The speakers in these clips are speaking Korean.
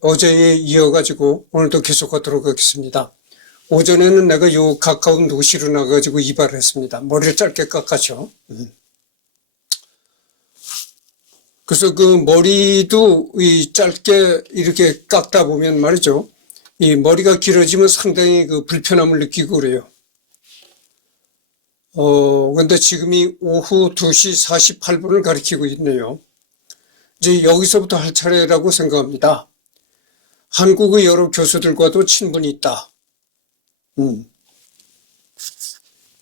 어제에 이어가지고 오늘도 계속하도록 하겠습니다. 오전에는 내가 요 가까운 도시로 나가가지고 이발을 했습니다. 머리를 짧게 깎았죠. 그래서 그 머리도 짧게 이렇게 깎다 보면 말이죠. 이 머리가 길어지면 상당히 그 불편함을 느끼고 그래요. 근데 지금이 오후 2시 48분을 가리키고 있네요. 이제 여기서부터 할 차례라고 생각합니다. 한국의 여러 교수들과도 친분이 있다.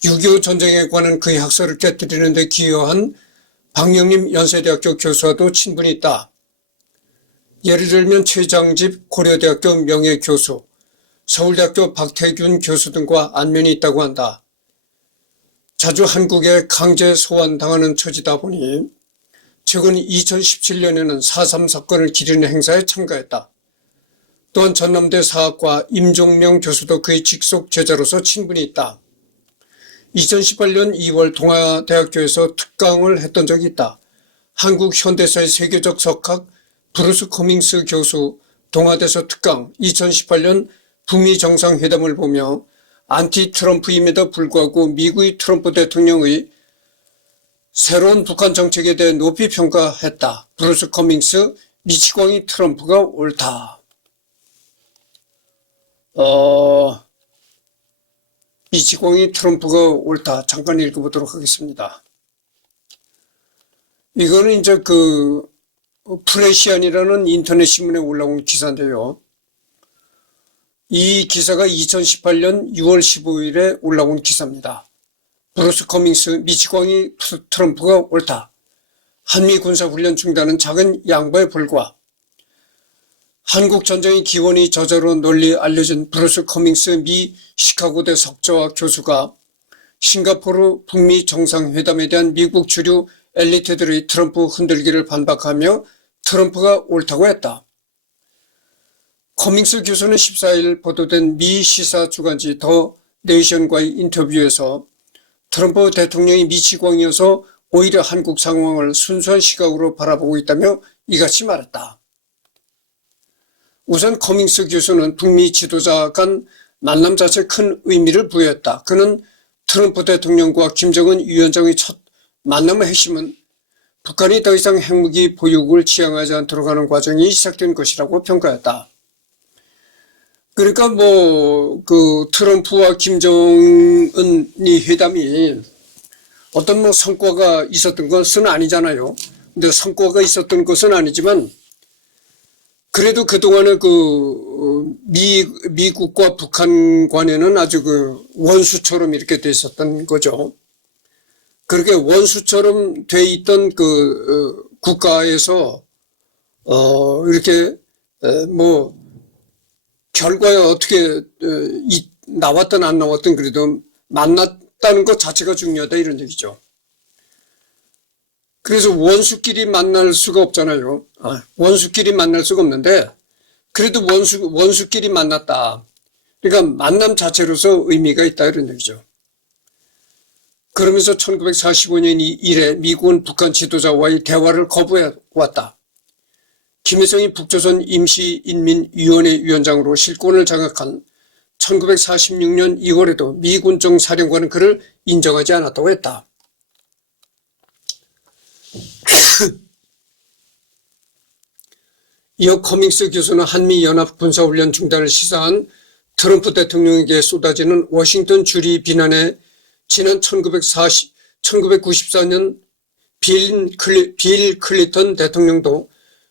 6.25 전쟁에 관한 그의 학설을 깨뜨리는 데 기여한 박영림 연세대학교 교수와도 친분이 있다. 예를 들면 최장집 고려대학교 명예교수, 서울대학교 박태균 교수 등과 안면이 있다고 한다. 자주 한국에 강제 소환당하는 처지다 보니 최근 2017년에는 4.3 사건을 기리는 행사에 참가했다. 또한 전남대 사학과 임종명 교수도 그의 직속 제자로서 친분이 있다. 2018년 2월 동아대학교에서 특강을 했던 적이 있다. 한국 현대사의 세계적 석학 브루스 커밍스 교수 동아대서 특강 2018년 북미 정상회담을 보며 안티 트럼프임에도 불구하고 미국의 트럼프 대통령의 새로운 북한 정책에 대해 높이 평가했다. 브루스 커밍스 미치광이 트럼프가 옳다. 미치광이 트럼프가 옳다. 잠깐 읽어보도록 하겠습니다. 이거는 이제 그 프레시안이라는 인터넷 신문에 올라온 기사인데요. 이 기사가 2018년 6월 15일에 올라온 기사입니다. 브루스 커밍스 미치광이 트럼프가 옳다. 한미 군사훈련 중단은 작은 양보에 불과. 한국 전쟁의 기원이 저자로 널리 알려진 브루스 커밍스 미 시카고대 석좌와 교수가 싱가포르 북미 정상회담에 대한 미국 주류 엘리트들의 트럼프 흔들기를 반박하며 트럼프가 옳다고 했다. 커밍스 교수는 14일 보도된 미 시사 주간지 더 네이션과의 인터뷰에서 트럼프 대통령이 미치광이어서 오히려 한국 상황을 순수한 시각으로 바라보고 있다며 이같이 말했다. 우선 커밍스 교수는 북미 지도자 간 만남 자체에 큰 의미를 부여했다. 그는 트럼프 대통령과 김정은 위원장의 첫 만남의 핵심은 북한이 더 이상 핵무기 보유국을 지향하지 않도록 하는 과정이 시작된 것이라고 평가했다. 그러니까 그 트럼프와 김정은이 회담이 어떤 성과가 있었던 것은 아니잖아요. 근데 성과가 있었던 것은 아니지만 그래도 그동안에 미국과 북한 간에는 아주 원수처럼 이렇게 돼 있었던 거죠. 그렇게 원수처럼 돼 있던 국가에서, 이렇게, 결과에 어떻게, 나왔든 안 나왔든 그래도 만났다는 것 자체가 중요하다 이런 얘기죠. 그래서 원수끼리 만날 수가 없잖아요. 원수끼리 만날 수가 없는데 그래도 원수끼리 만났다. 그러니까 만남 자체로서 의미가 있다 이런 얘기죠. 그러면서 1945년 이래 미국은 북한 지도자와의 대화를 거부해 왔다. 김일성이 북조선 임시인민위원회 위원장으로 실권을 장악한 1946년 2월에도 미 군정 사령관은 그를 인정하지 않았다고 했다. 이어 커밍스 교수는 한미연합 군사훈련 중단을 시사한 트럼프 대통령에게 쏟아지는 워싱턴 주리 비난에 지난 1994년 빌 클린턴 대통령도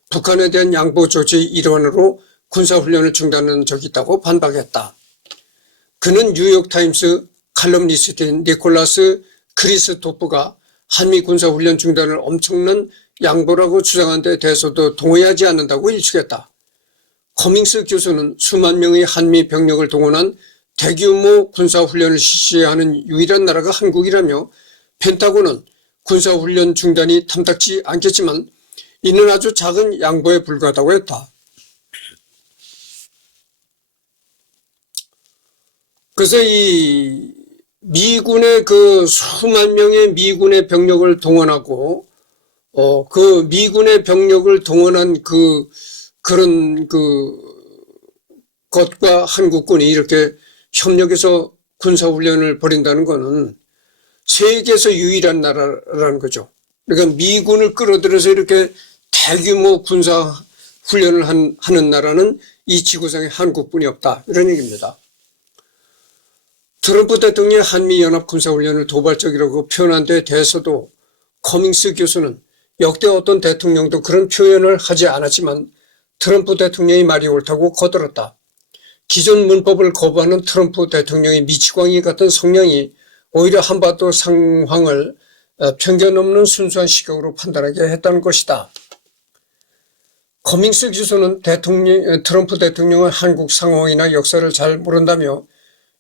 북한에 대한 양보 조치의 일환으로 군사훈련을 중단한 적이 있다고 반박했다. 그는 뉴욕타임스 칼럼니스트인 니콜라스 크리스토프가 한미 군사훈련 중단을 엄청난 양보라고 주장한 데 대해서도 동의하지 않는다고 일축했다. 커밍스 교수는 수만 명의 한미 병력을 동원한 대규모 군사훈련을 실시하는 유일한 나라가 한국이라며 펜타곤은 군사훈련 중단이 탐탁지 않겠지만 이는 아주 작은 양보에 불과하다고 했다. 그래서 이 미군의 수만 명의 미군의 병력을 동원하고 그 미군의 병력을 동원한 그런 것과 한국군이 이렇게 협력해서 군사훈련을 벌인다는 것은 세계에서 유일한 나라라는 거죠. 그러니까 미군을 끌어들여서 이렇게 대규모 군사훈련을 하는 나라는 이 지구상에 한국뿐이 없다. 이런 얘기입니다. 트럼프 대통령이 한미연합 군사훈련을 도발적이라고 표현한 데 대해서도 커밍스 교수는 역대 어떤 대통령도 그런 표현을 하지 않았지만 트럼프 대통령이 말이 옳다고 거들었다. 기존 문법을 거부하는 트럼프 대통령의 미치광이 같은 성향이 오히려 한반도 상황을 편견 없는 순수한 시각으로 판단하게 했다는 것이다. 커밍스 교수는 트럼프 대통령은 한국 상황이나 역사를 잘 모른다며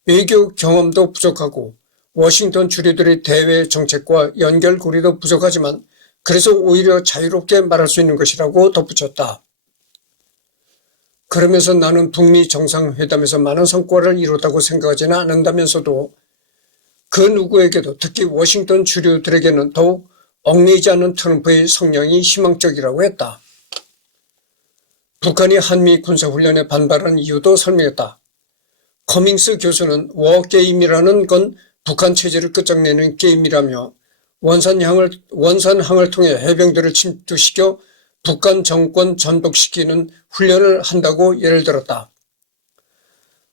외교 경험도 부족하고 워싱턴 주류들의 대외 정책과 연결고리도 부족하지만 그래서 오히려 자유롭게 말할 수 있는 것이라고 덧붙였다. 그러면서 나는 북미 정상회담에서 많은 성과를 이뤘다고 생각하지는 않는다면서도 그 누구에게도 특히 워싱턴 주류들에게는 더욱 얽매이지 않는 트럼프의 성향이 희망적이라고 했다. 북한이 한미 군사훈련에 반발한 이유도 설명했다. 커밍스 교수는 워게임이라는 건 북한 체제를 끝장내는 게임이라며 원산항을 통해 해병들을 침투시켜 북한 정권 전복시키는 훈련을 한다고 예를 들었다.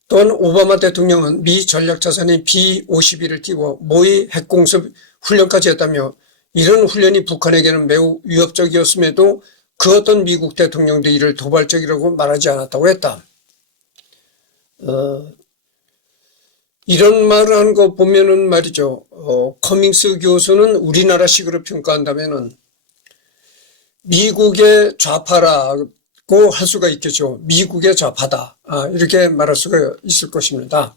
또한 오바마 대통령은 미 전략자산인 B-52를 띄워 모의 핵공습 훈련까지 했다며 이런 훈련이 북한에게는 매우 위협적이었음에도 그 어떤 미국 대통령도 이를 도발적이라고 말하지 않았다고 했다. 이런 말을 하는 거 보면은 말이죠. 커밍스 교수는 우리나라식으로 평가한다면은 미국의 좌파라고 할 수가 있겠죠. 미국의 좌파다. 이렇게 말할 수가 있을 것입니다.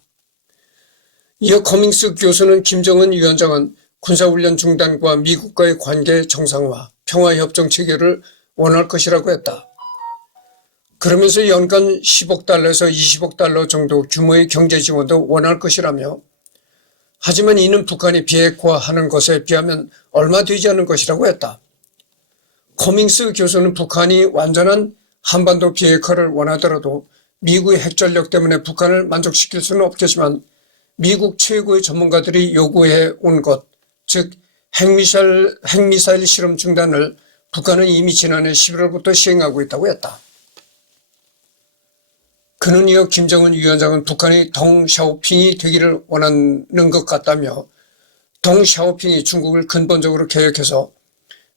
이어 커밍스 교수는 김정은 위원장은 군사훈련 중단과 미국과의 관계 정상화, 평화협정 체결을 원할 것이라고 했다. 그러면서 연간 10억 달러에서 20억 달러 정도 규모의 경제 지원도 원할 것이라며 하지만 이는 북한이 비핵화하는 것에 비하면 얼마 되지 않은 것이라고 했다. 커밍스 교수는 북한이 완전한 한반도 비핵화를 원하더라도 미국의 핵전력 때문에 북한을 만족시킬 수는 없겠지만 미국 최고의 전문가들이 요구해 온 것, 즉 핵미사일 실험 중단을 북한은 이미 지난해 11월부터 시행하고 있다고 했다. 그는 이어 김정은 위원장은 북한이 덩샤오핑이 되기를 원하는 것 같다며 덩샤오핑이 중국을 근본적으로 개혁해서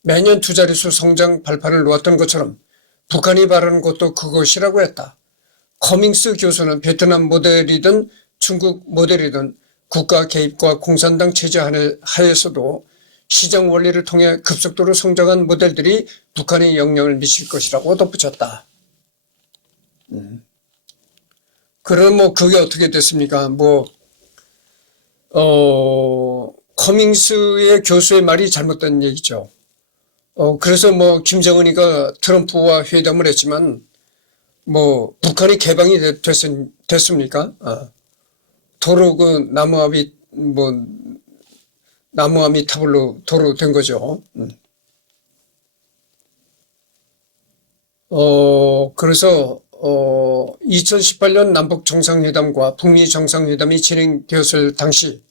매년 두 자릿수 성장 발판을 놓았던 것처럼 북한이 바라는 것도 그것이라고 했다. 커밍스 교수는 베트남 모델이든 중국 모델이든 국가 개입과 공산당 체제 하에서도 시장 원리를 통해 급속도로 성장한 모델들이 북한에 영향을 미칠 것이라고 덧붙였다. 그럼 그게 어떻게 됐습니까? 커밍스의 교수의 말이 잘못된 얘기죠. 그래서 김정은이가 트럼프와 회담을 했지만 북한이 개방이 됐습니까? 도로 나무아미 타블로 도로 된 거죠. 그래서 2018년 남북 정상회담과 북미 정상회담이 진행되었을 당시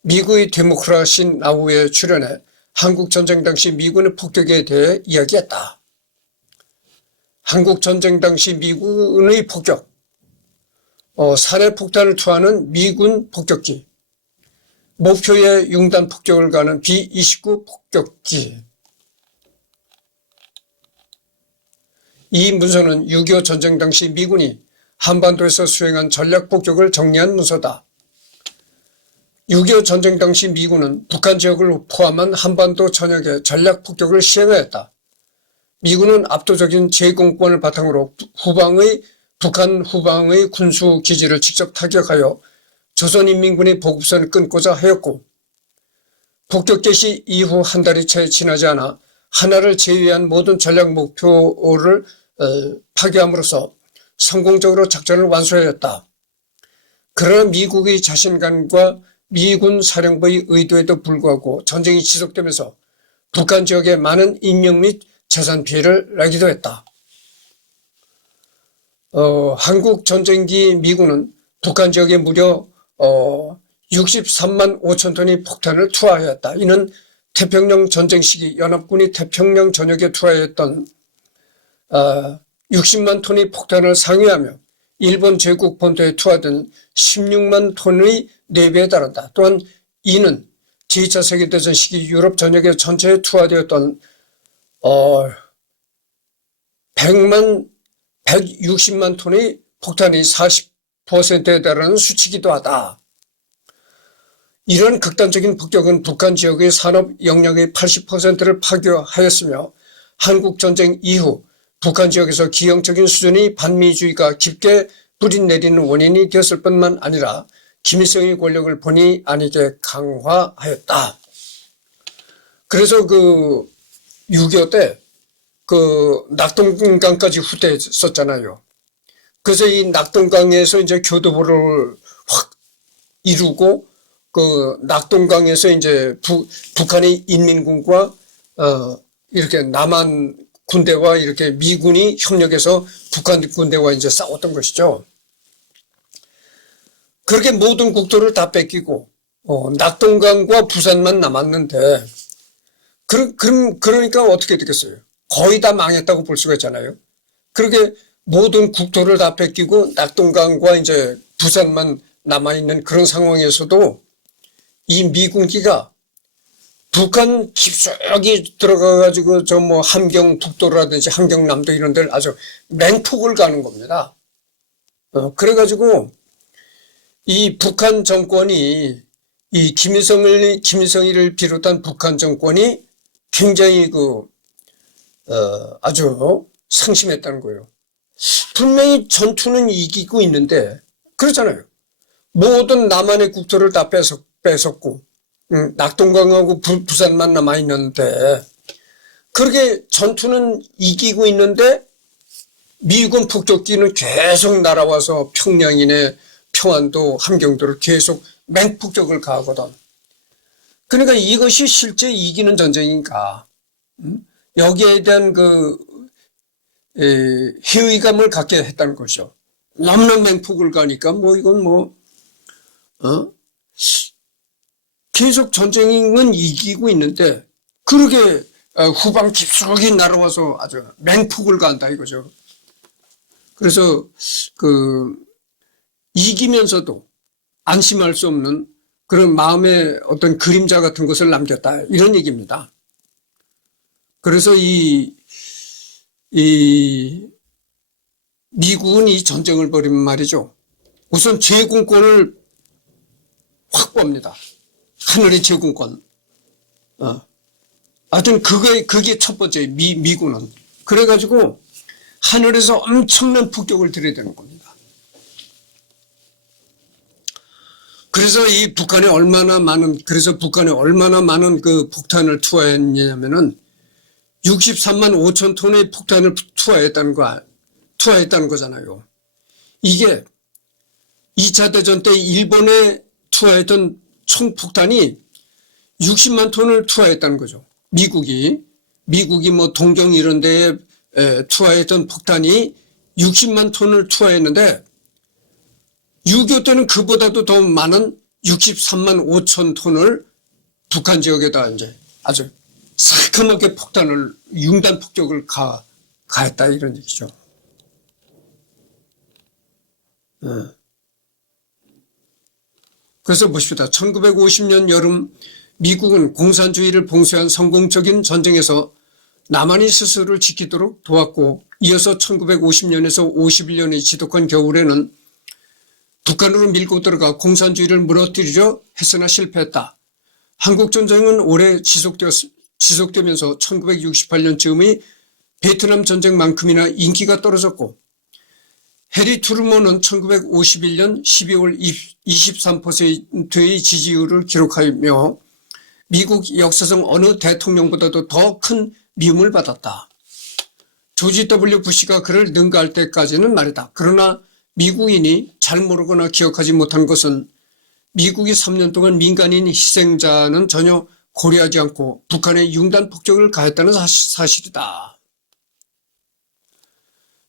미국의 데모크라시 나우에 출연해 한국 전쟁 당시 미군의 폭격에 대해 이야기했다. 한국 전쟁 당시 미군의 폭격, 산해폭탄을 투하는 미군 폭격기, 목표에 융단 폭격을 가는 B-29 폭격기. 이 문서는 6.25 전쟁 당시 미군이 한반도에서 수행한 전략 폭격을 정리한 문서다. 6.25 전쟁 당시 미군은 북한 지역을 포함한 한반도 전역에 전략 폭격을 시행하였다. 미군은 압도적인 제공권을 바탕으로 북한 후방의 군수 기지를 직접 타격하여 조선인민군의 보급선을 끊고자 하였고 폭격 개시 이후 한 달이 채 지나지 않아 하나를 제외한 모든 전략 목표를 파괴함으로써 성공적으로 작전을 완수하였다. 그러나 미국의 자신감과 미군 사령부의 의도에도 불구하고 전쟁이 지속되면서 북한 지역에 많은 인명 및 재산 피해를 나기도 했다. 한국 전쟁기 미군은 북한 지역에 무려 63만 5천 톤의 폭탄을 투하하였다. 이는 태평양 전쟁 시기 연합군이 태평양 전역에 투하했던 60만 톤의 폭탄을 상회하며 일본 제국 본토에 투하된 16만 톤의 4배에 달한다. 또한 이는 제2차 세계대전 시기 유럽 전역에 전체에 투하되었던 160만 톤의 폭탄이 40%에 달하는 수치이기도 하다. 이런 극단적인 폭격은 북한 지역의 산업 영역의 80%를 파괴하였으며 한국 전쟁 이후 북한 지역에서 기형적인 수준의 반미주의가 깊게 뿌리내리는 원인이 되었을 뿐만 아니라 김일성의 권력을 본의 아니게 강화하였다. 그래서 6.25 때 낙동강까지 후퇴했었잖아요. 그래서 이 낙동강에서 이제 교두보를 확 이루고 낙동강에서 이제 북한의 인민군과 이렇게 남한 군대와 이렇게 미군이 협력해서 북한 군대와 이제 싸웠던 것이죠. 그렇게 모든 국토를 다 뺏기고 낙동강과 부산만 남았는데 그러니까 어떻게 되겠어요? 거의 다 망했다고 볼 수가 있잖아요. 그렇게 모든 국토를 다 뺏기고 낙동강과 이제 부산만 남아있는 그런 상황에서도 이 미군기가 북한 깊숙이 들어가가지고 함경북도라든지 함경남도 이런 데를 아주 맹폭을 가는 겁니다. 그래가지고 이 북한 정권이 이 김일성이를 비롯한 북한 정권이 굉장히 아주 상심했다는 거예요. 분명히 전투는 이기고 있는데 그렇잖아요. 모든 남한의 국토를 다 뺏었고 낙동강하고 부산만 남아있는데 그렇게 전투는 이기고 있는데 미군 폭격기는 계속 날아와서 평양이네 평안도 함경도를 계속 맹폭격을 가하거든. 그러니까 이것이 실제 이기는 전쟁인가? 여기에 대한 회의감을 갖게 했다는 것이죠. 너무나 맹폭을 가니까 이건 계속 전쟁은 이기고 있는데 그러게 후방 깊숙이 날아와서 아주 맹폭을 간다 이거죠. 그래서 이기면서도 안심할 수 없는 그런 마음의 어떤 그림자 같은 것을 남겼다 이런 얘기입니다. 그래서 이 미국은 이 전쟁을 벌이면 말이죠. 우선 제공권을 확보합니다. 하늘의 제공권. 하여튼 그게 첫 번째 미군은. 그래가지고 하늘에서 엄청난 폭격을 들이대는 겁니다. 그래서 북한에 얼마나 많은 그 폭탄을 투하했냐면은 63만 5천 톤의 폭탄을 투하했다는 거잖아요. 이게 2차 대전 때 일본에 투하했던 총폭탄이 60만 톤을 투하했다는 거죠. 미국이 동경 이런 데에 투하했던 폭탄이 60만 톤을 투하했는데 6.25 때는 그보다도 더 많은 63만 5천 톤을 북한 지역에다 이제 아주 새카맣게 융단 폭격을 가했다 이런 얘기죠. 그래서 보십시다. 1950년 여름 미국은 공산주의를 봉쇄한 성공적인 전쟁에서 남한이 스스로를 지키도록 도왔고 이어서 1950년에서 51년의 지독한 겨울에는 북한으로 밀고 들어가 공산주의를 무너뜨리려 했으나 실패했다. 한국전쟁은 오래 지속되면서 1968년 즈음의 베트남 전쟁만큼이나 인기가 떨어졌고 해리 트루먼은 1951년 12월 23%의 지지율을 기록하며 미국 역사상 어느 대통령보다도 더 큰 미움을 받았다. 조지 W. 부시가 그를 능가할 때까지는 말이다. 그러나 미국인이 잘 모르거나 기억하지 못한 것은 미국이 3년 동안 민간인 희생자는 전혀 고려하지 않고 북한에 융단 폭격을 가했다는 사실이다.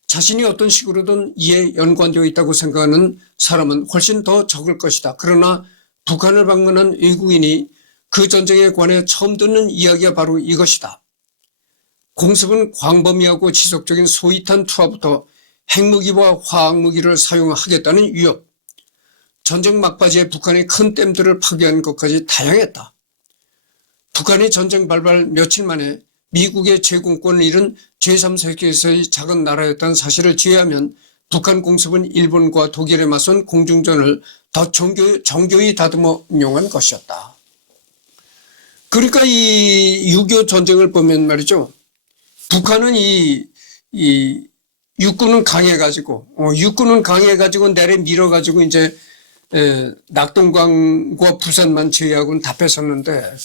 자신이 어떤 식으로든 이에 연관되어 있다고 생각하는 사람은 훨씬 더 적을 것이다. 그러나 북한을 방문한 외국인이 그 전쟁에 관해 처음 듣는 이야기가 바로 이것이다. 공습은 광범위하고 지속적인 소위탄 투하부터 핵무기와 화학무기를 사용하겠다는 위협, 전쟁 막바지에 북한이 큰 댐들을 파괴하는 것까지 다양했다. 북한이 전쟁 발발 며칠 만에 미국의 제공권을 잃은 제3세계에서의 작은 나라였다는 사실을 제외하면 북한 공습은 일본과 독일에 맞선 공중전을 더 정교히 다듬어 운용한 것이었다. 그러니까 이 6.25 전쟁을 보면 말이죠. 북한은 이 육군은 강해가지고, 내려 밀어가지고 이제 낙동강과 부산만 제외하고는 다 뺏었는데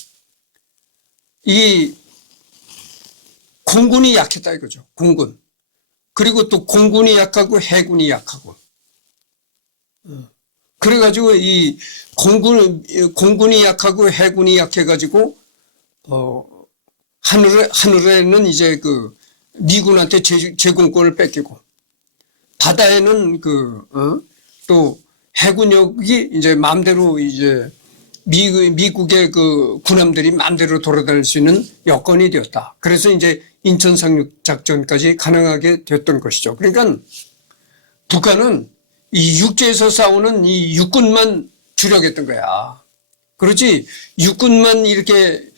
이 공군이 약했다 이거죠. 공군. 그리고 또 공군이 약하고 해군이 약하고. 그래가지고 이 공군이 약하고 해군이 약해가지고 하늘에는 이제 그 미군한테 제공권을 뺏기고 바다에는 또 해군력이 이제 마음대로 이제 미국의 그 군함들이 마음대로 돌아다닐 수 있는 여건이 되었다. 그래서 이제 인천 상륙 작전까지 가능하게 됐던 것이죠. 그러니까 북한은 이 육지에서 싸우는 이 육군만 주력했던 거야. 그렇지 육군만 이렇게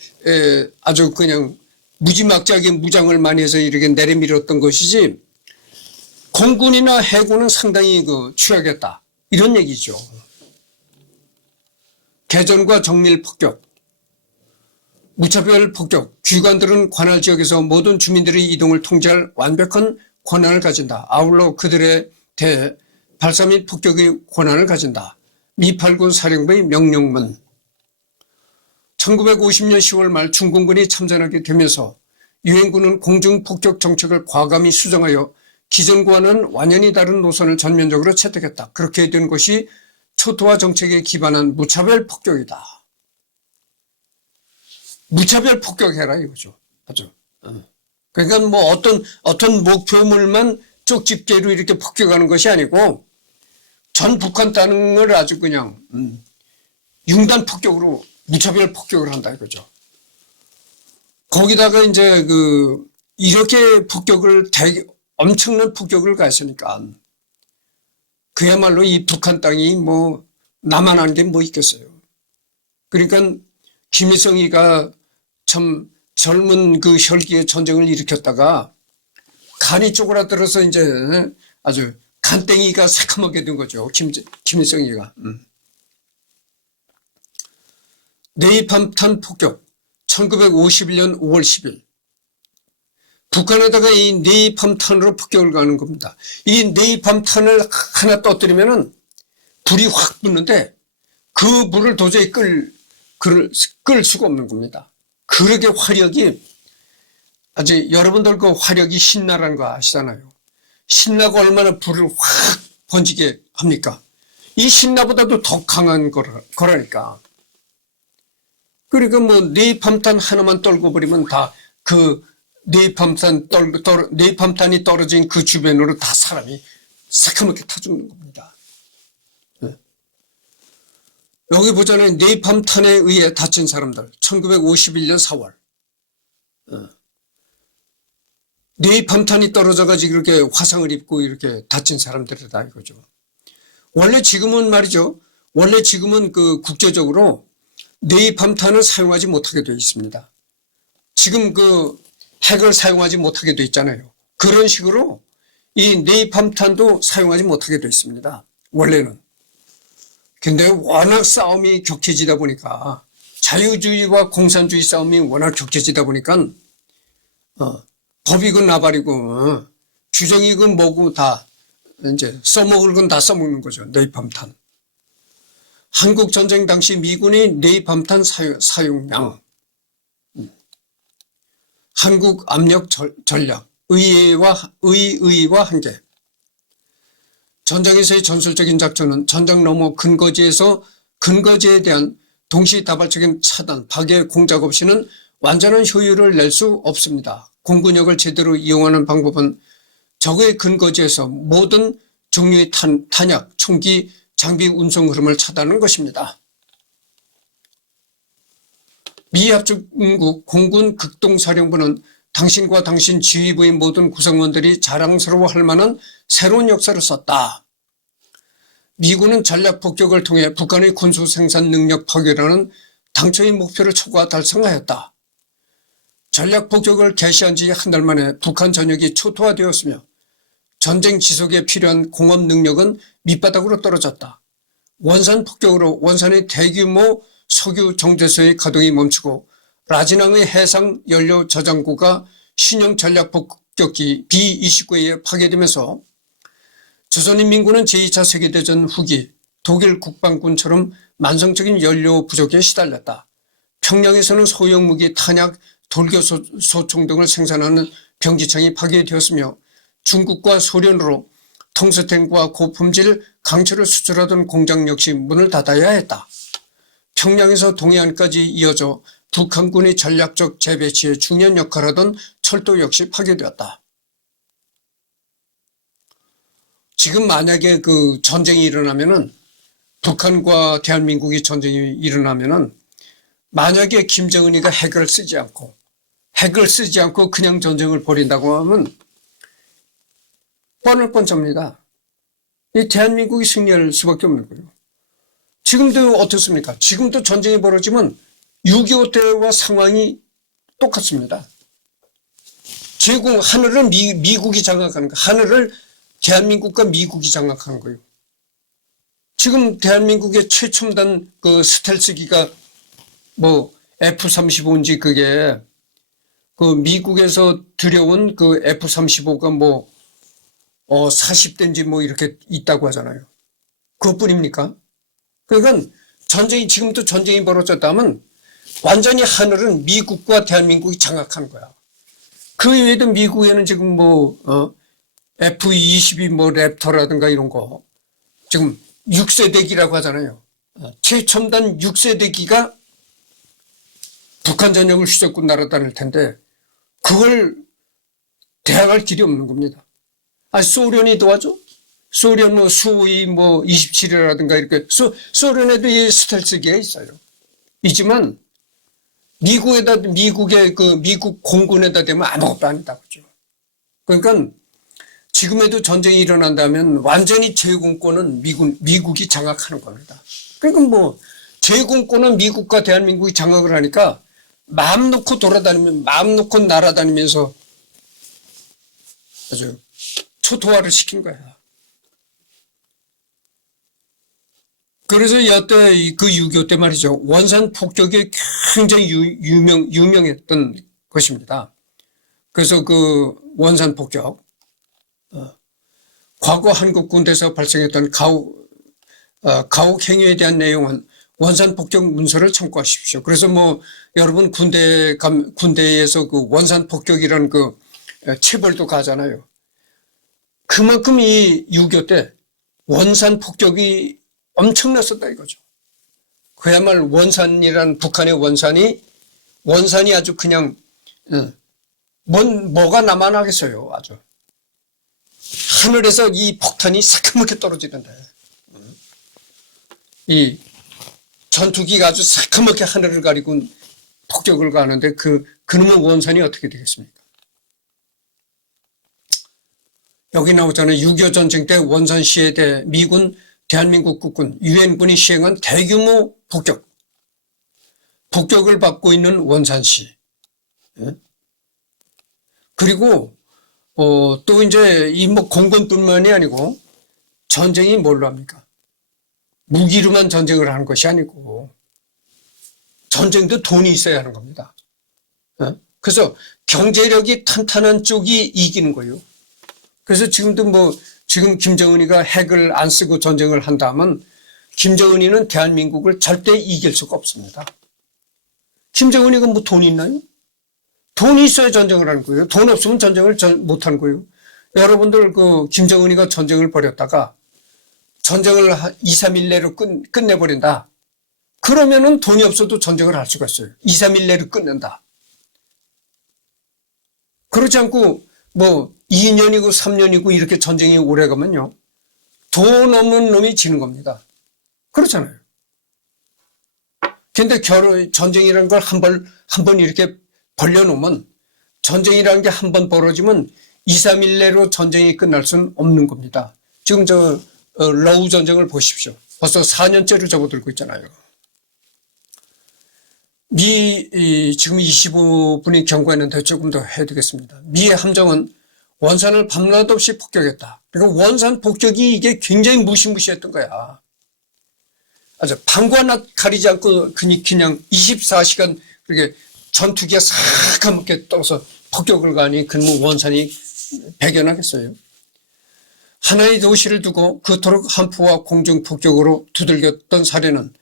아주 그냥 무지막지하게 무장을 많이 해서 이렇게 내려밀었던 것이지 공군이나 해군은 상당히 취약했다. 이런 얘기죠. 개전과 정밀 폭격, 무차별 폭격, 귀관들은 관할 지역에서 모든 주민들의 이동을 통제할 완벽한 권한을 가진다. 아울러 그들에 대해 발사 및 폭격의 권한을 가진다. 미8군 사령부의 명령문. 1950년 10월 말 중공군이 참전하게 되면서 유엔군은 공중폭격 정책을 과감히 수정하여 기존과는 완전히 다른 노선을 전면적으로 채택했다. 그렇게 된 것이 초토화 정책에 기반한 무차별 폭격이다. 무차별 폭격해라 이거죠. 아주. 그러니까 뭐 어떤 목표물만 쪽집게로 이렇게 폭격하는 것이 아니고 전 북한 땅을 아주 그냥 융단 폭격으로 무차별 폭격을 한다 이거죠. 거기다가 이제 이렇게 엄청난 폭격을 가했으니까 그야말로 이 북한 땅이 뭐 나만 한 게 뭐 있겠어요. 그러니까 김일성이가 참 젊은 그 혈기에 전쟁을 일으켰다가 간이 쪼그라들어서 이제 아주 간땡이가 새카맣게 된 거죠. 김일성이가. 네이팜탄 폭격 1951년 5월 10일 북한에다가 이 네이팜탄으로 폭격을 가는 겁니다. 이 네이팜탄을 하나 떠뜨리면은 불이 확 붙는데 그 불을 도저히 끌 수가 없는 겁니다. 그렇게 화력이 아주 여러분들 그 화력이 신나라는 거 아시잖아요. 신나가 얼마나 불을 확 번지게 합니까? 이 신나보다도 더 강한 거라니까. 그러니까 뭐 네이팜탄 하나만 떨고 버리면 다 네이팜탄이 떨어진 그 주변으로 다 사람이 새카맣게 타 죽는 겁니다. 네. 여기 보잖아요. 네이팜탄에 의해 다친 사람들. 1951년 4월. 네이팜탄이 떨어져가지고 이렇게 화상을 입고 이렇게 다친 사람들이다 이거죠. 원래 지금은 국제적으로 네이팜탄을 사용하지 못하게 되어 있습니다. 지금 핵을 사용하지 못하게 되어 있잖아요. 그런 식으로 이 네이팜탄도 사용하지 못하게 되어 있습니다. 원래는. 근데 워낙 싸움이 격해지다 보니까 자유주의와 공산주의 싸움이 워낙 격해지다 보니까 법이건 나발이고 규정이건 뭐고 다 이제 써먹을 건 다 써먹는 거죠. 네이팜탄. 한국 전쟁 당시 미군의 네이팜탄 사용량, 한국 압력 전략, 의의와 한계. 전장에서의 전술적인 작전은 전장 너머 근거지에 대한 동시다발적인 차단, 파괴 공작 없이는 완전한 효율을 낼 수 없습니다. 공군력을 제대로 이용하는 방법은 적의 근거지에서 모든 종류의 탄약, 총기, 장비 운송 흐름을 차단하는 것입니다. 미 합중국 공군 극동사령부는 당신과 당신 지휘부의 모든 구성원들이 자랑스러워할 만한 새로운 역사를 썼다. 미군은 전략폭격을 통해 북한의 군수생산 능력 파괴라는 당초의 목표를 초과 달성하였다. 전략폭격을 개시한 지 한 달 만에 북한 전역이 초토화되었으며 전쟁 지속에 필요한 공업 능력은 밑바닥으로 떨어졌다. 원산 폭격으로 원산의 대규모 석유 정제소의 가동이 멈추고 라진항의 해상 연료 저장고가 신형 전략 폭격기 B-29에 파괴되면서 조선인민군은 제2차 세계대전 후기 독일 국방군처럼 만성적인 연료 부족에 시달렸다. 평양에서는 소형 무기 탄약, 돌격소총 등을 생산하는 병기창이 파괴되었으며 중국과 소련으로 텅스텐과 고품질 강철을 수출하던 공장 역시 문을 닫아야 했다. 평양에서 동해안까지 이어져 북한군의 전략적 재배치에 중요한 역할을 하던 철도 역시 파괴되었다. 지금 만약에 그 전쟁이 일어나면은 북한과 대한민국이 전쟁이 일어나면은 만약에 김정은이가 핵을 쓰지 않고 그냥 전쟁을 벌인다고 하면 뻔할 뻔합니다. 이 대한민국이 승리할 수밖에 없는 거예요. 지금도 어떻습니까? 지금도 전쟁이 벌어지면 6.25 때와 상황이 똑같습니다. 제공 하늘을 미국이 장악하는 거, 하늘을 대한민국과 미국이 장악하는 거예요. 지금 대한민국의 최첨단 그 스텔스기가 뭐 F-35인지 그게 그 미국에서 들여온 그 F-35가 뭐 40대인지 뭐 이렇게 있다고 하잖아요. 그것뿐입니까? 그러니까 지금도 전쟁이 벌어졌다면 완전히 하늘은 미국과 대한민국이 장악한 거야. 그 외에도 미국에는 지금 뭐 F-22 뭐 랩터라든가 이런 거 지금 6세대기라고 하잖아요. 최첨단 6세대기가 북한 전역을 휘젓고 날아다닐 텐데 그걸 대항할 길이 없는 겁니다. 소련이 도와줘? 소련 뭐 수호이 뭐 27이라든가 이렇게 소련에도 이 스텔스기가 있어요. 있지만 미국의 그 미국 공군에다 대면 아무것도 아니다 그죠. 그러니까 지금에도 전쟁이 일어난다면 완전히 제공권은 미국이 장악하는 겁니다. 그러니까 뭐 제공권은 미국과 대한민국이 장악을 하니까 마음 놓고 마음 놓고 날아다니면서 아주 초토화를 시킨 거야. 그래서 여태 그 6.25 때 말이죠. 원산 폭격이 굉장히 유명했던 것입니다. 그래서 그 원산 폭격, 과거 한국 군대에서 발생했던 가혹 행위에 대한 내용은 원산 폭격 문서를 참고하십시오. 그래서 뭐 여러분 군대에서 그 원산 폭격이라는 그 체벌도 가잖아요. 그만큼 이 6.25 때 원산 폭격이 엄청났었다 이거죠. 그야말로 원산이란 북한의 원산이 아주 그냥 뭐가 남아나겠어요. 아주 하늘에서 이 폭탄이 새카맣게 떨어지는데 이 전투기가 아주 새카맣게 하늘을 가리고 폭격을 가는데 그놈의 원산이 어떻게 되겠습니까? 여기 나오잖아요. 6.25 전쟁 때 원산 시해에 대해 미군, 대한민국 국군, 유엔군이 시행한 대규모 폭격을 받고 있는 원산시. 그리고 또 이제 이 뭐 공군뿐만이 아니고 전쟁이 뭘로 합니까? 무기로만 전쟁을 하는 것이 아니고 전쟁도 돈이 있어야 하는 겁니다. 그래서 경제력이 탄탄한 쪽이 이기는 거예요. 그래서 지금 김정은이가 핵을 안 쓰고 전쟁을 한다면 김정은이는 대한민국을 절대 이길 수가 없습니다. 김정은이가 뭐 돈이 있나요? 돈이 있어야 전쟁을 하는 거예요. 돈 없으면 전쟁을 못 하는 거예요. 여러분들 그 김정은이가 전쟁을 벌였다가 전쟁을 2, 3일 내로 끝내버린다. 그러면은 돈이 없어도 전쟁을 할 수가 있어요. 2, 3일 내로 끝낸다. 그렇지 않고 뭐 2년이고 3년이고 이렇게 전쟁이 오래 가면요. 돈 없는 놈이 지는 겁니다. 그렇잖아요. 근데 전쟁이라는 걸 한 번 이렇게 벌려놓으면 전쟁이라는 게 한 번 벌어지면 2, 3일 내로 전쟁이 끝날 수는 없는 겁니다. 지금 러우 전쟁을 보십시오. 벌써 4년째로 접어들고 있잖아요. 지금 25분이 경고했는데 조금 더 해야 되겠습니다. 미의 함정은 원산을 밤낮 없이 폭격했다. 그러니까 원산 폭격이 이게 굉장히 무시무시했던 거야. 아주 밤과 낮 가리지 않고 그냥 24시간 그렇게 전투기가 사카맣게 떠서 폭격을 가니 그러면 원산이 배견하겠어요. 하나의 도시를 두고 그토록 한포와 공중 폭격으로 두들겼던 사례는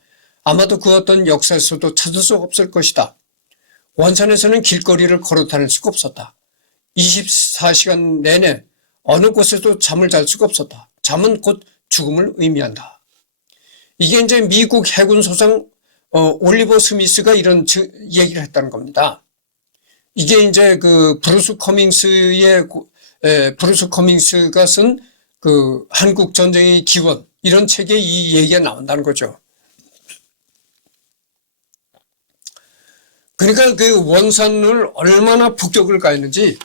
아마도 그 어떤 역사에서도 찾을 수 없을 것이다. 원산에서는 길거리를 걸어 다닐 수가 없었다. 24시간 내내 어느 곳에도 잠을 잘 수가 없었다. 잠은 곧 죽음을 의미한다. 이게 이제 미국 해군 소장 올리버 스미스가 이런 얘기를 했다는 겁니다. 이게 이제 그 브루스 커밍스가 쓴 그 한국 전쟁의 기원 이런 책에 이 얘기가 나온다는 거죠. 그러니까 그 원산을 얼마나 폭격을 가했는지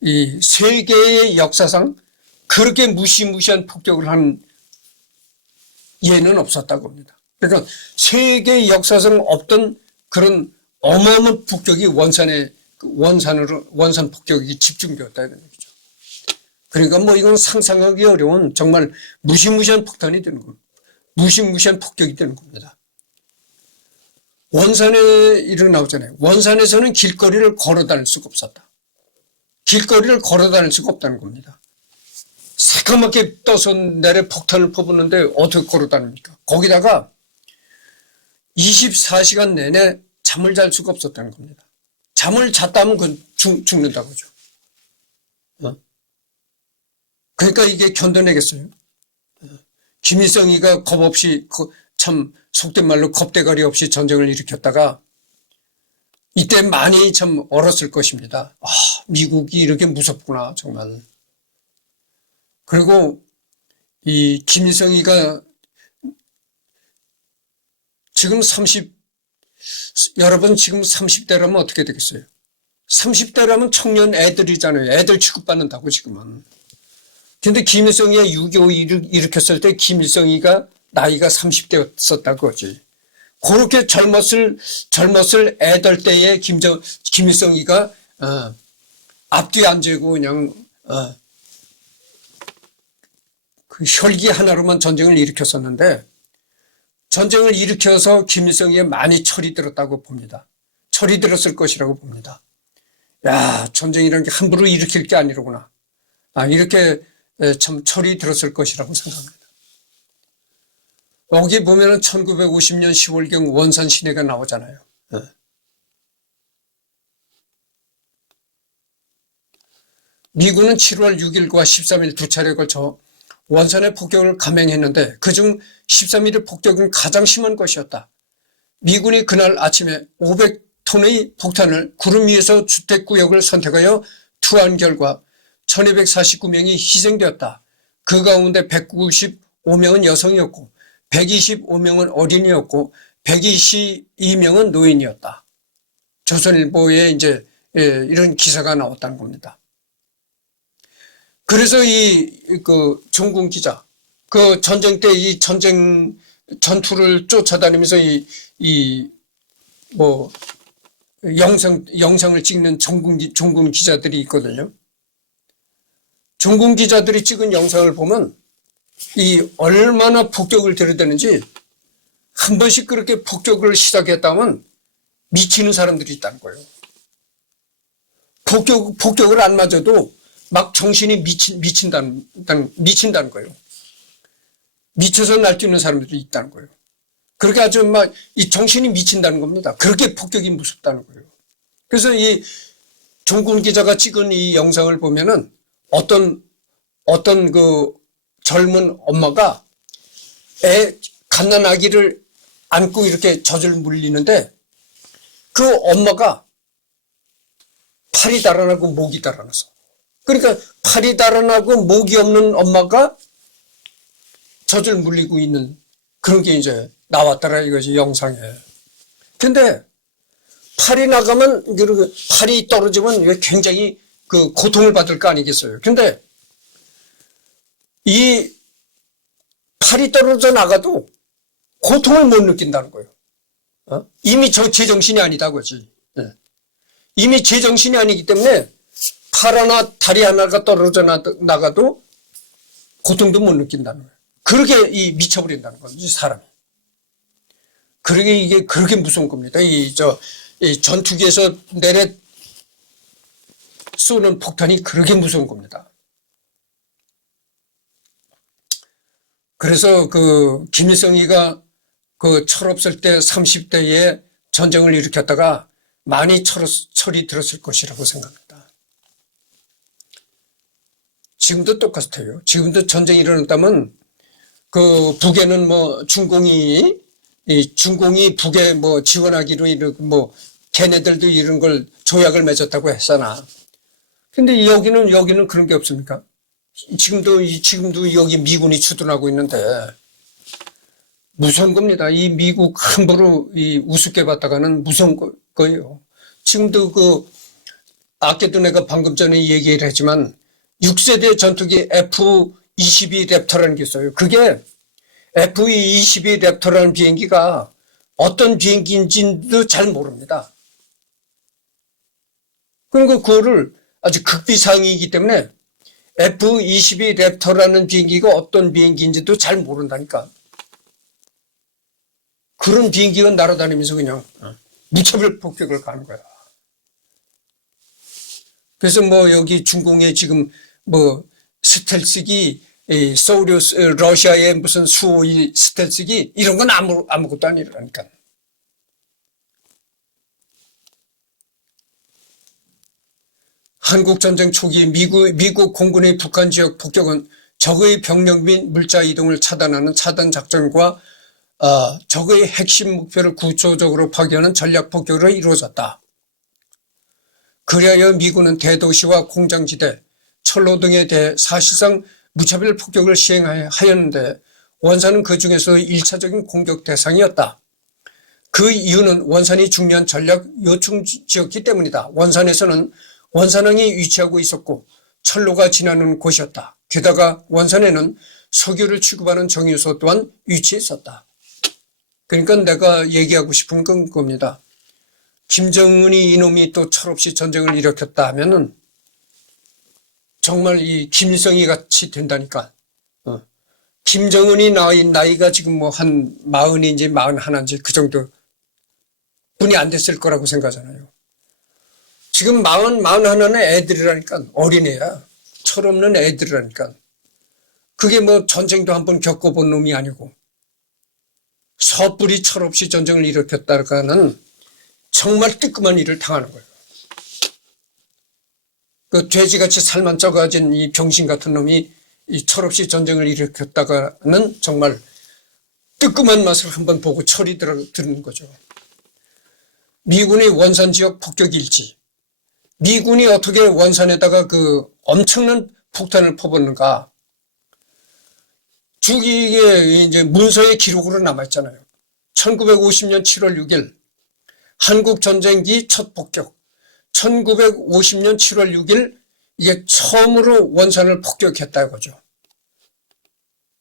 이 세계의 역사상 그렇게 무시무시한 폭격을 한 예는 없었다고 합니다. 그러니까 세계 역사상 없던 그런 어마어마한 폭격이 원산 폭격이 집중되었다 이런 얘기죠. 그러니까 뭐 이건 상상하기 어려운 정말 무시무시한 폭탄이 되는 겁니다. 무시무시한 폭격이 되는 겁니다. 원산에 이런 나오잖아요. 원산에서는 길거리를 걸어 다닐 수가 없었다. 길거리를 걸어 다닐 수가 없다는 겁니다. 새까맣게 떠서 내려 폭탄을 퍼붓는데 어떻게 걸어 다닙니까? 거기다가 24시간 내내 잠을 잘 수가 없었다는 겁니다. 잠을 잤다면 그건 죽는다고죠. 그러니까 이게 견뎌내겠어요. 김일성이가 겁 없이 참 속된 말로 겁대가리 없이 전쟁을 일으켰다가 이때 많이 참 얼었을 것입니다. 아, 미국이 이렇게 무섭구나 정말. 그리고 이 김일성이가 지금 여러분 지금 30대라면 어떻게 되겠어요? 30대라면 청년 애들이잖아요. 애들 취급받는다고 지금은. 근데 김일성이가 6.25 일으켰을 때 김일성이가 나이가 30대였었다고 그러지. 그렇게 젊었을 애들 때에 김일성이가 앞뒤 안 재고 그냥 그 혈기 하나로만 전쟁을 일으켰었는데 전쟁을 일으켜서 김일성이가 많이 철이 들었다고 봅니다. 철이 들었을 것이라고 봅니다. 야, 전쟁이라는 게 함부로 일으킬 게 아니로구나. 이렇게 참 철이 들었을 것이라고 생각합니다. 여기 보면은 1950년 10월경 원산 시내가 나오잖아요. 미군은 7월 6일과 13일 두 차례에 걸쳐 원산의 폭격을 감행했는데 그중 13일의 폭격은 가장 심한 것이었다. 미군이 그날 아침에 500톤의 폭탄을 구름 위에서 주택구역을 선택하여 투하한 결과 1249명이 희생되었다. 그 가운데 195명은 여성이었고 125명은 어린이였고 122명은 노인이었다. 조선일보에 이제 이런 기사가 나왔다는 겁니다. 그래서 그 종군 기자, 그 전쟁 때 이 전투를 쫓아다니면서 영상을 찍는 종군 기자들이 있거든요. 종군 기자들이 찍은 영상을 보면 얼마나 폭격을 들이대는지 한 번씩 그렇게 폭격을 시작했다면 미치는 사람들이 있다는 거예요. 폭격을 안 맞아도 막 정신이 미친다는 거예요. 미쳐서 날뛰는 사람들이 있다는 거예요. 그렇게 아주 막 이 정신이 미친다는 겁니다. 그렇게 폭격이 무섭다는 거예요. 그래서 이 종군 기자가 찍은 이 영상을 보면은 어떤 그 젊은 엄마가 갓난 아기를 안고 이렇게 젖을 물리는데 그 엄마가 팔이 달아나고 목이 달아나서 그러니까 팔이 달아나고 목이 없는 엄마가 젖을 물리고 있는 그런 게 이제 나왔더라 이거지, 영상에. 근데 팔이 나가면, 팔이 떨어지면 굉장히 그 고통을 받을 거 아니겠어요. 근데 이 팔이 떨어져 나가도 고통을 못 느낀다는 거예요. 이미 제정신이 아니다, 그지. 네. 이미 제정신이 아니기 때문에 팔 하나, 다리 하나가 떨어져 나가도 고통도 못 느낀다는 거예요. 그렇게 미쳐버린다는 거죠, 이 사람이. 그러게 이게 그렇게 무서운 겁니다. 이 전투기에서 내려 쏘는 폭탄이 그렇게 무서운 겁니다. 그래서 김일성이가 철없을 때 30대에 전쟁을 일으켰다가 많이 철이 들었을 것이라고 생각합니다. 지금도 똑같아요. 지금도 전쟁이 일어났다면 북에는 중공이 북에 지원하기로 걔네들도 이런 걸 조약을 맺었다고 했잖아. 근데 여기는 그런 게 없습니까? 지금도 여기 미군이 주둔하고 있는데 무서운 겁니다. 이 미국 함부로 우습게 봤다가는 무서운 거예요. 지금도 아까도 내가 방금 전에 얘기를 했지만 6세대 전투기 F-22 랩터라는 게 있어요. 그게 F-22 랩터라는 비행기가 어떤 비행기인지도 잘 모릅니다. 그러니까 그거를 아주 극비상이기 때문에 F-22 랩터라는 비행기가 어떤 비행기인지도 잘 모른다니까. 그런 비행기가 날아다니면서 그냥 무차별 폭격을 가는 거야. 그래서 여기 중공에 지금 스텔스기, 러시아의 무슨 수호의 스텔스기, 이런 건 아무것도 아니라니까. 한국전쟁 초기 미국 공군의 북한 지역 폭격은 적의 병력 및 물자 이동을 차단하는 차단 작전과 적의 핵심 목표를 구조적으로 파괴하는 전략 폭격으로 이루어졌다. 그리하여 미군은 대도시와 공장지대, 철로 등에 대해 사실상 무차별 폭격을 시행하였는데 원산은 그 중에서 1차적인 공격 대상이었다. 그 이유는 원산이 중요한 전략 요충지였기 때문이다. 원산항이 위치하고 있었고 철로가 지나는 곳이었다. 게다가 원산에는 석유를 취급하는 정유소 또한 위치했었다. 그러니까 내가 얘기하고 싶은 건 겁니다. 김정은이 이놈이 또 철없이 전쟁을 일으켰다 하면은 정말 이 김일성이 같이 된다니까. 김정은이 나이가 지금 한 40인지 41인지 그 정도 분이 안 됐을 거라고 생각하잖아요. 지금 41은 애들이라니까. 어린애야. 철없는 애들이라니까. 그게 전쟁도 한번 겪어본 놈이 아니고 섣불리 철없이 전쟁을 일으켰다가는 정말 뜨끔한 일을 당하는 거예요. 그 돼지같이 살만 쪄가진 이 병신 같은 놈이 이 철없이 전쟁을 일으켰다가는 정말 뜨끔한 맛을 한번 보고 철이 드는 거죠. 미군의 원산 지역 폭격 일지. 미군이 어떻게 원산에다가 엄청난 폭탄을 퍼붓는가. 이게 이제 문서의 기록으로 남아있잖아요. 1950년 7월 6일 한국전쟁기 첫 폭격. 1950년 7월 6일 이게 처음으로 원산을 폭격했다 이거죠.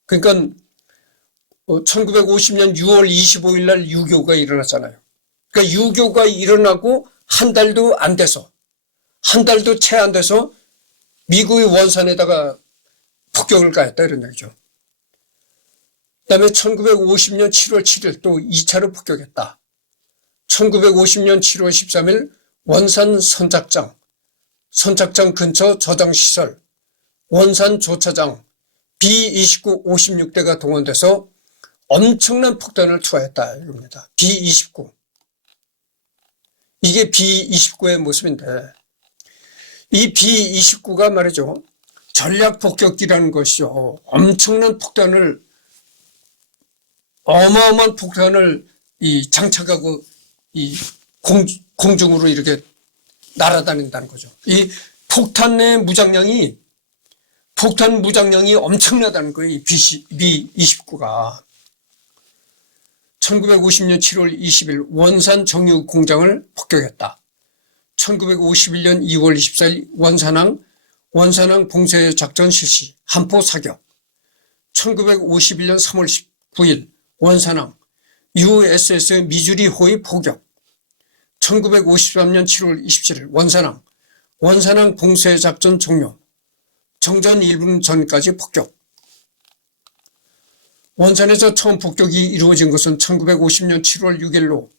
그러니까 1950년 6월 25일 날 유교가 일어났잖아요. 그러니까 유교가 일어나고 한 달도 채 안 돼서 미국의 원산에다가 폭격을 가했다 이런 얘기죠. 그다음에 1950년 7월 7일 또 2차로 폭격했다. 1950년 7월 13일 원산 선착장 근처 저장시설, 원산 조차장 B-29 56대가 동원돼서 엄청난 폭탄을 투하했다 이겁니다. B-29. 이게 B-29의 모습인데 이 B-29가 말이죠. 전략 폭격기라는 것이요. 어마어마한 폭탄을 장착하고 공중으로 이렇게 날아다닌다는 거죠. 이 폭탄 무장량이 엄청나다는 거예요. 이 B-29가. 1950년 7월 20일 원산 정유 공장을 폭격했다. 1951년 2월 24일 원산항 봉쇄 작전 실시, 한포 사격. 1951년 3월 19일 원산항 USS 미주리 호위 포격. 1953년 7월 27일 원산항 봉쇄 작전 종료. 정전 1분 전까지 폭격. 원산에서 처음 폭격이 이루어진 것은 1950년 7월 6일로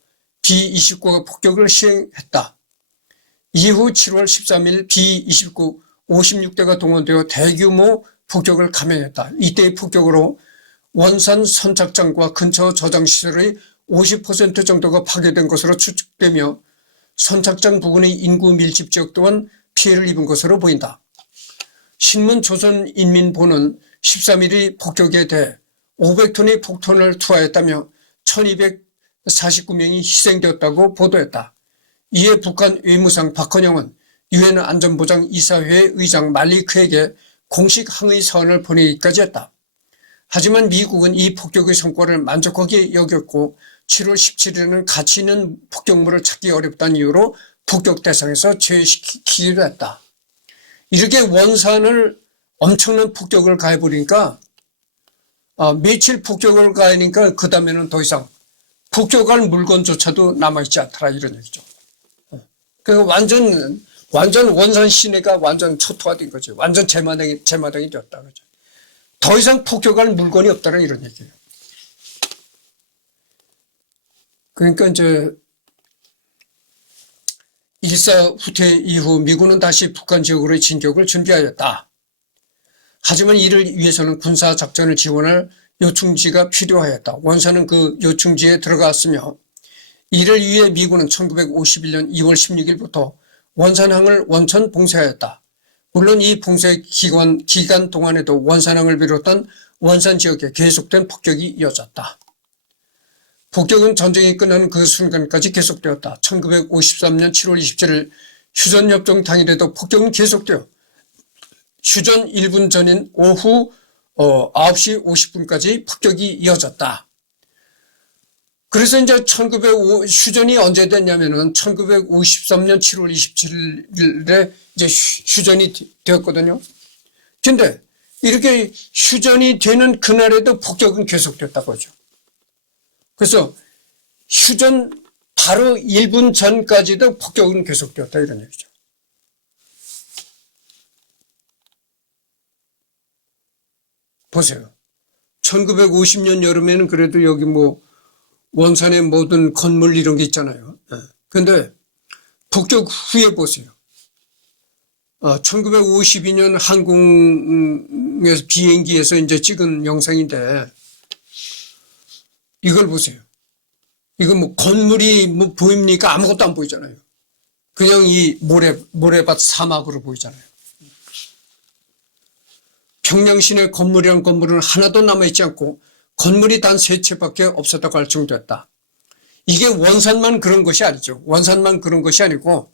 B-29가 폭격을 시행했다. 이후 7월 13일 B-29 56대가 동원되어 대규모 폭격을 감행했다. 이때의 폭격으로 원산 선착장과 근처 저장시설의 50% 정도가 파괴된 것으로 추측되며 선착장 부근의 인구 밀집 지역 또한 피해를 입은 것으로 보인다. 신문 조선인민보는 13일의 폭격에 대해 500톤의 폭탄을 투하했다며 1249명이 희생되었다고 보도했다. 이에 북한 외무상 박헌영은 유엔 안전보장 이사회 의장 말리크에게 공식 항의 사원을 보내기까지 했다. 하지만 미국은 이 폭격의 성과를 만족하게 여겼고 7월 17일에는 가치 있는 폭격물을 찾기 어렵다는 이유로 폭격 대상에서 제외시키기로 했다. 이렇게 원산을 엄청난 폭격을 가해버리니까 며칠 폭격을 가하니까 그 다음에는 더 이상 폭격할 물건조차도 남아있지 않더라 이런 얘기죠. 그 완전 원산 시내가 완전 초토화된 거죠. 완전 제마당이 되었다 그죠. 더 이상 폭격할 물건이 없다는 이런 얘기예요. 그러니까 이제 1사 후퇴 이후 미군은 다시 북한 지역으로의 진격을 준비하였다. 하지만 이를 위해서는 군사작전을 지원할 요충지가 필요하였다. 원산은 그 요충지에 들어갔으며 이를 위해 미군은 1951년 2월 16일부터 원산항을 원천 봉쇄하였다. 물론 이 봉쇄 기간 동안에도 원산항을 비롯한 원산 지역에 계속된 폭격이 이어졌다. 폭격은 전쟁이 끝나는 그 순간까지 계속되었다. 1953년 7월 27일 휴전협정 당일에도 폭격은 계속되어 휴전 1분 전인 오후 9시 50분까지 폭격이 이어졌다. 그래서 이제 휴전이 언제 됐냐면은 1953년 7월 27일에 이제 휴전이 되었거든요. 근데 이렇게 휴전이 되는 그날에도 폭격은 계속됐다고 하죠. 그래서 휴전 바로 1분 전까지도 폭격은 계속되었다 이런 얘기죠. 보세요. 1950년 여름에는 그래도 여기 원산의 모든 건물 이런 게 있잖아요. 그런데 폭격 후에 보세요. 1952년 항공에서 비행기에서 이제 찍은 영상인데 이걸 보세요. 이거 건물이 보입니까? 아무것도 안 보이잖아요. 그냥 이 모래밭 사막으로 보이잖아요. 평양 시내 건물이란 건물은 하나도 남아있지 않고 건물이 단 3채밖에 없었다고 할 정도였다. 이게 원산만 그런 것이 아니죠. 원산만 그런 것이 아니고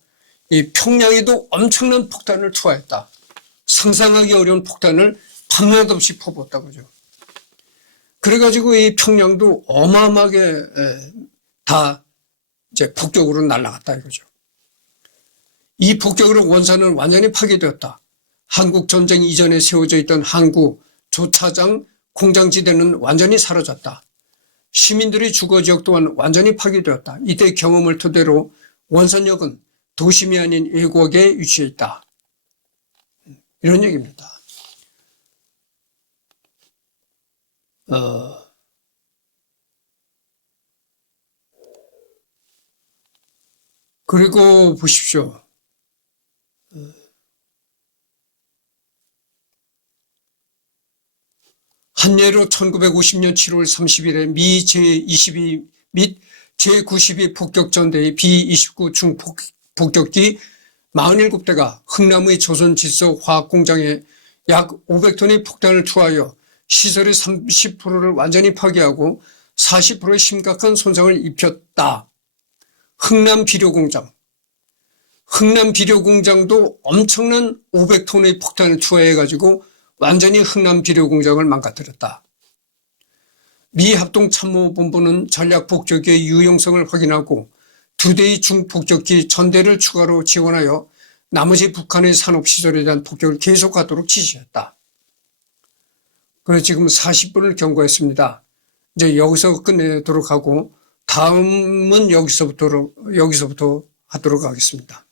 이 평양에도 엄청난 폭탄을 투하했다. 상상하기 어려운 폭탄을 밤낮 없이 퍼부었다고 하죠. 그래가지고 이 평양도 어마어마하게 다 이제 폭격으로 날아갔다 이거죠. 이 폭격으로 원산은 완전히 파괴되었다. 한국 전쟁 이전에 세워져 있던 항구, 조차장, 공장지대는 완전히 사라졌다. 시민들의 주거지역 또한 완전히 파괴되었다. 이때 경험을 토대로 원산역은 도심이 아닌 외곽에 위치해 있다. 이런 얘기입니다. 그리고 보십시오. 한 예로 1950년 7월 30일에 미 제22 및 제92 폭격전대의 B-29 중폭격기 47대가 흥남의 조선질소화학공장에 약 500톤의 폭탄을 투하하여 시설의 30%를 완전히 파괴하고 40%의 심각한 손상을 입혔다. 흥남 비료공장. 흥남 비료 공장도 엄청난 500톤의 폭탄을 투하해가지고 완전히 흥남 비료 공장을 망가뜨렸다. 미 합동참모본부는 전략 폭격기의 유용성을 확인하고 2대의 중폭격기 1000대를 추가로 지원하여 나머지 북한의 산업시설에 대한 폭격을 계속하도록 지시했다. 그래서 지금 40분을 경고했습니다. 이제 여기서 끝내도록 하고 다음은 여기서부터 하도록 하겠습니다.